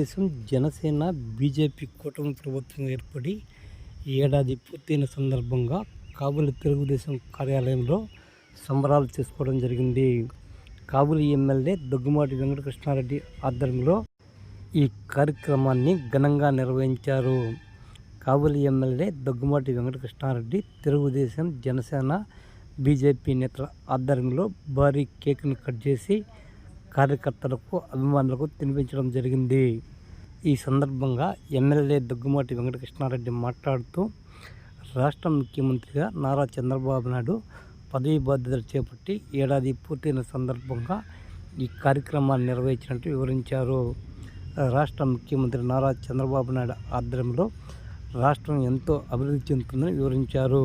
Telugu Desam Janasena BJP కూటమి ప్రభుత్వం ఏర్పడి ఏడాది పూర్తయిన సందర్భంగా కాబూలి తెలుగుదేశం కార్యాలయంలో సంబరాలు చేసుకోవడం జరిగింది. కాబూలి ఎమ్మెల్యే దగ్గుమాటి వెంకటకృష్ణారెడ్డి ఆధ్వర్యంలో ఈ కార్యక్రమాన్ని ఘనంగా నిర్వహించారు. కాబూలి ఎమ్మెల్యే దగ్గుమాటి వెంకటకృష్ణారెడ్డి తెలుగుదేశం జనసేన బీజేపీ నేతల ఆధ్వర్యంలో భారీ కేక్ను కట్ చేసి కార్యకర్తలకు అభిమానులకు తినిపించడం జరిగింది. ఈ సందర్భంగా ఎమ్మెల్యే దగ్గుమాటి వెంకటకృష్ణారెడ్డి మాట్లాడుతూ రాష్ట్ర ముఖ్యమంత్రిగా నారా చంద్రబాబు నాయుడు పదవి బాధ్యతలు చేపట్టి ఏడాది పూర్తయిన సందర్భంగా ఈ కార్యక్రమాన్ని నిర్వహించినట్టు వివరించారు. రాష్ట్ర ముఖ్యమంత్రి నారా చంద్రబాబు నాయుడు ఆధ్వర్యంలో రాష్ట్రం ఎంతో అభివృద్ధి చెందుతుందని వివరించారు.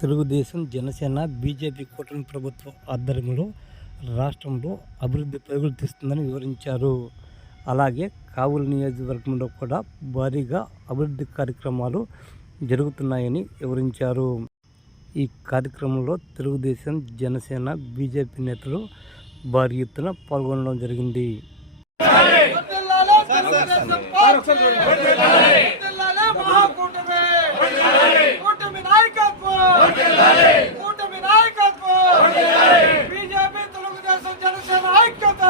తెలుగుదేశం జనసేన బీజేపీ కూటమి ప్రభుత్వ ఆధ్వర్యంలో రాష్ట్రంలో అభివృద్ధి పరుగులు తీస్తుందని వివరించారు. అలాగే కావులు నియోజకవర్గంలో కూడా భారీగా అభివృద్ధి కార్యక్రమాలు జరుగుతున్నాయని వివరించారు. ఈ కార్యక్రమంలో తెలుగుదేశం జనసేన బీజేపీ నేతలు భారీ ఎత్తున పాల్గొనడం జరిగింది. కూటమి నాయకత్వం. బీజేపీ తెలుగుదేశం జనసేన ఐక్యత!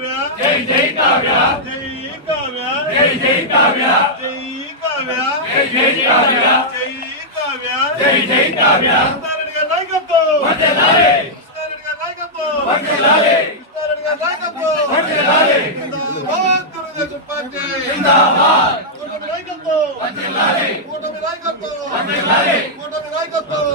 కావ్య. జై జై కావ్య. జై కావ్య. జై జై కావ్య. జై కావ్య. జై జై కావ్య. జై కావ్య. జై జై కావ్య. కృష్ణారెడ్డి గారి నాయకత్వం. వందనాలే కృష్ణారెడ్డి గారి నాయకత్వం. వందనాలే కృష్ణారెడ్డి గారి నాయకత్వం. వందనాలే జిందాబాద్ తెలుగుదేశం పార్టీ. జిందాబాద్. కూటమి నాయకత్వం. వందనాలే కూటమి నాయకత్వం. వందనాలే కూటమి నాయకత్వం.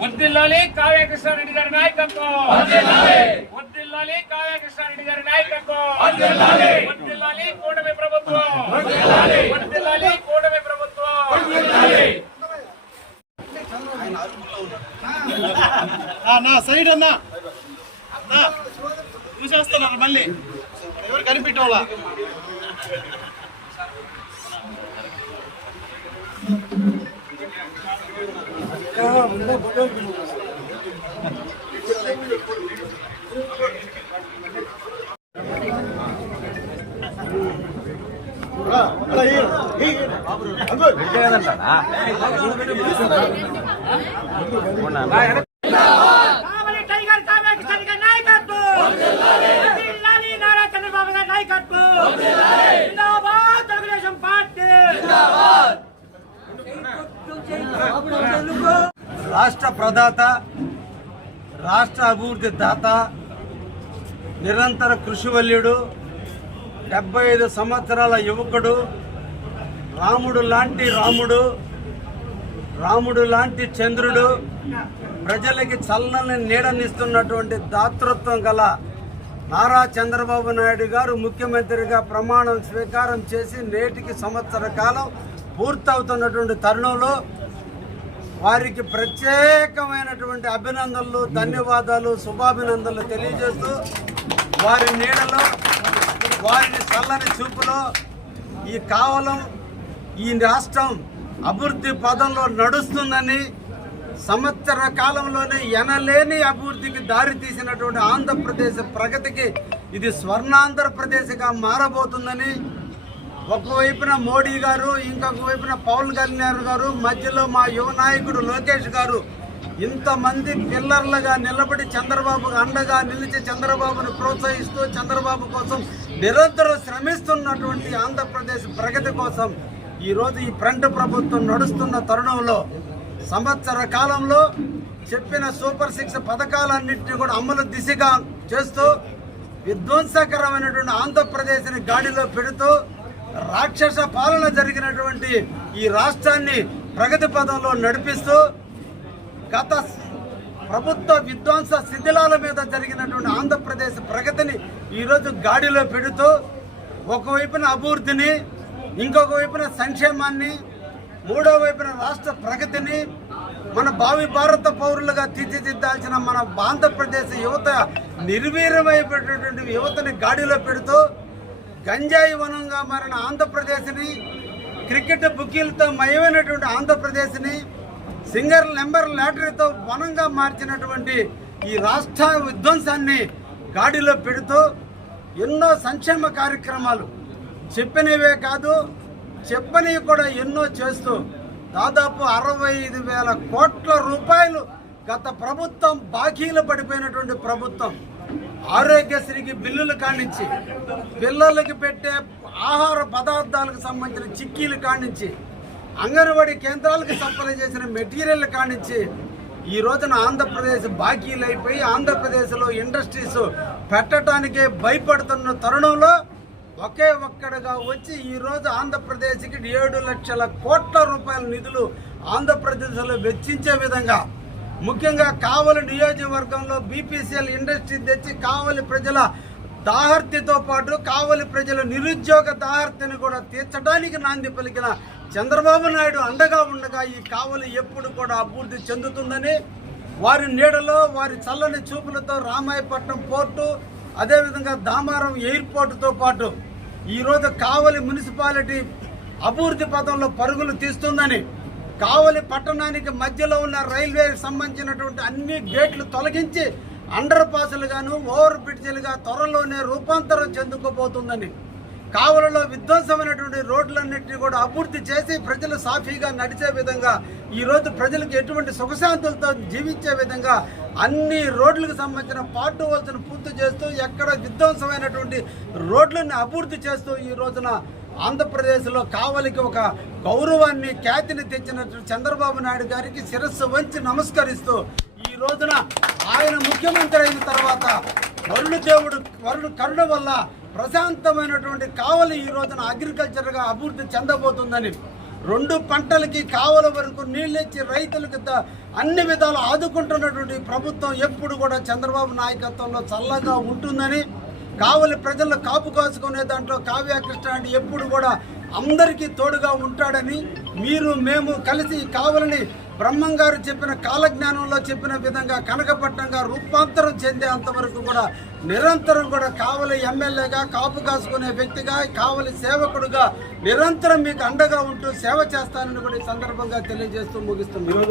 వర్దిల్లాలి కావ్య కృష్ణారెడ్డి గారి నాయకత్వం. వర్దిల్లాలి కావ్య కృష్ణారెడ్డి గారి నాయకత్వం. వర్దిల్లాలి కూటమి ప్రభుత్వం. వర్దిల్లాలి కూటమి ప్రభుత్వం. నా సైడ్ అన్నా. చూసేస్తున్నారు మళ్ళీ. ఎవరు కనిపెట్టవాలా కావలి టైగర్ కావ్య కిషన్ గారి నాయకత్వం వర్ధిల్లాలి నారా చంద్రబాబు గారి నాయకత్వం జిందాబాద్ తెలుగుదేశం పార్టీ రాష్ట్ర ప్రదాత రాష్ట్ర అభివృద్ధి దాత నిరంతర కృషివల్యుడు డెబ్బై ఐదు సంవత్సరాల యువకుడు రాముడు లాంటి రాముడు రాముడు లాంటి చంద్రుడు ప్రజలకి చల్లని నీడనిస్తున్నటువంటి దాతృత్వం గల నారా చంద్రబాబు నాయుడు గారు ముఖ్యమంత్రిగా ప్రమాణం స్వీకారం చేసి నేటికి సంవత్సర కాలం పూర్తవుతున్నటువంటి తరుణంలో వారికి ప్రత్యేకమైనటువంటి అభినందనలు ధన్యవాదాలు శుభాభినందనలు తెలియజేస్తూ వారి నీడలో వారిని చల్లని చూపులో ఈ కావలం ఈ రాష్ట్రం అభివృద్ధి పదంలో నడుస్తుందని సంవత్సర కాలంలోనే ఎనలేని అభివృద్ధికి దారి తీసినటువంటి ఆంధ్రప్రదేశ్ ప్రగతికి ఇది స్వర్ణాంధ్రప్రదేశ్గా మారబోతుందని ఒకవైపున మోడీ గారు ఇంకొక వైపున పవన్ కళ్యాణ్ గారు మధ్యలో మా యువ నాయకుడు లోకేష్ గారు. ఇంతమంది పిల్లర్లుగా నిలబడి చంద్రబాబు అండగా నిలిచి చంద్రబాబును ప్రోత్సహిస్తూ చంద్రబాబు కోసం నిరంతరం శ్రమిస్తున్నటువంటి ఆంధ్రప్రదేశ్ ప్రగతి కోసం ఈరోజు ఈ ఫ్రంట్ ప్రభుత్వం నడుస్తున్న తరుణంలో సంవత్సర కాలంలో చెప్పిన సూపర్ సిక్స్ పథకాలన్నింటినీ కూడా అమలు దిశగా చేస్తూ విధ్వంసకరమైనటువంటి ఆంధ్రప్రదేశ్ని గాడిలో పెడుతూ రాక్షస పాలన జరిగినటువంటి ఈ రాష్ట్రాన్ని ప్రగతి పదంలో నడిపిస్తూ గత ప్రభుత్వ విధ్వంస శిథిలాల మీద జరిగినటువంటి ఆంధ్రప్రదేశ్ ప్రగతిని ఈరోజు గాడిలో పెడుతూ ఒకవైపున అభివృద్ధిని ఇంకొక వైపున సంక్షేమాన్ని మూడో వైపున రాష్ట్ర ప్రగతిని మన భావి భారత పౌరులుగా తీర్చిదిద్దాల్సిన మన ఆంధ్రప్రదేశ్ యువత నిర్వీర్యమైపోయినటువంటి యువతని గాడిలో పెడుతూ గంజాయి వనంగా మారిన ఆంధ్రప్రదేశ్ని క్రికెట్ బుకీలతో మయమైనటువంటి ఆంధ్రప్రదేశ్ని సింగర్ నెంబర్ లాటరీతో వనంగా మార్చినటువంటి ఈ రాష్ట్ర విధ్వంసాన్ని గాడిలో పెడుతూ ఎన్నో సంక్షేమ కార్యక్రమాలు చెప్పినవే కాదు చెప్పనివి కూడా ఎన్నో చేస్తూ దాదాపు అరవై ఐదు వేల కోట్ల రూపాయలు గత ప్రభుత్వం బాకీలు పడిపోయినటువంటి ప్రభుత్వం. ఆరోగ్యశ్రీకి బిల్లులు కానించి పిల్లలకి పెట్టే ఆహార పదార్థాలకు సంబంధించిన చిక్కీలు కానించి అంగన్వాడీ కేంద్రాలకు సప్లై చేసిన మెటీరియల్ కానించి ఈ రోజున ఆంధ్రప్రదేశ్ బాకీలు అయిపోయి ఆంధ్రప్రదేశ్లో ఇండస్ట్రీస్ పెట్టడానికే భయపడుతున్న తరుణంలో ఒకే ఒక్కడుగా వచ్చి ఈరోజు ఆంధ్రప్రదేశ్కి ఏడు లక్షల కోట్ల రూపాయల నిధులు ఆంధ్రప్రదేశ్లో వెచ్చించే విధంగా ముఖ్యంగా కావలి నియోజకవర్గంలో బీపీసీఎల్ ఇండస్ట్రీ తెచ్చి కావలి ప్రజల దాహర్తితో పాటు కావలి ప్రజల నిరుద్యోగ దాహర్తిని కూడా తీర్చడానికి నాంది పలికిన చంద్రబాబు నాయుడు అండగా ఉండగా ఈ కావలి ఎప్పుడు కూడా అభివృద్ధి చెందుతుందని వారి నీడలో వారి చల్లని చూపులతో రామాయపట్నం పోర్టు అదేవిధంగా దామారం ఎయిర్పోర్టుతో పాటు ఈరోజు కావలి మున్సిపాలిటీ అభివృద్ధి పదంలో పరుగులు తీస్తుందని కావలి పట్టణానికి మధ్యలో ఉన్న రైల్వే సంబంధించినటువంటి అన్ని గేట్లు తొలగించి అండర్ పాసులుగాను ఓవర్ బ్రిడ్జిలుగా త్వరలోనే రూపాంతరం చెందుకోబోతుందని కావలలో విధ్వంసమైనటువంటి రోడ్లన్నింటినీ కూడా అభివృద్ధి చేసి ప్రజలు సాఫీగా నడిచే విధంగా ఈరోజు ప్రజలకు ఎటువంటి సుఖశాంతులతో జీవించే విధంగా అన్ని రోడ్లకు సంబంధించిన పాటు వలసను పూర్తి చేస్తూ ఎక్కడ విధ్వంసమైనటువంటి రోడ్లను అభివృద్ధి చేస్తూ ఈ రోజున ఆంధ్రప్రదేశ్లో కావలికి ఒక గౌరవాన్ని ఖ్యాతిని తెచ్చినట్టు చంద్రబాబు నాయుడు గారికి శిరస్సు వంచి నమస్కరిస్తూ ఈ రోజున ఆయన ముఖ్యమంత్రి అయిన తర్వాత వరుణ దేవుడు వరుణ కరుణ వల్ల ప్రశాంతమైనటువంటి కావలి ఈ రోజున అగ్రికల్చర్గా అభివృద్ధి చెందబోతుందని. రెండు పంటలకి కావల వరకు నీళ్ళిచ్చి రైతులకు అన్ని విధాలు ఆదుకుంటున్నటువంటి ప్రభుత్వం ఎప్పుడు కూడా చంద్రబాబు నాయకత్వంలో చల్లగా ఉంటుందని కావలి ప్రజల్లో కాపు కాసుకునే దాంట్లో కావ్యకృష్ణ అంటే ఎప్పుడు కూడా అందరికీ తోడుగా ఉంటాడని మీరు మేము కలిసి కావలని బ్రహ్మం గారు చెప్పిన కాలజ్ఞానంలో చెప్పిన విధంగా కనకపట్నంగా రూపాంతరం చెందేంత వరకు కూడా నిరంతరం కూడా కావలి ఎమ్మెల్యేగా కాపు కాసుకునే వ్యక్తిగా కావలి సేవకుడుగా నిరంతరం మీకు అండగా ఉంటూ సేవ చేస్తానని కూడా ఈ సందర్భంగా తెలియజేస్తూ ముగిస్తున్నాను.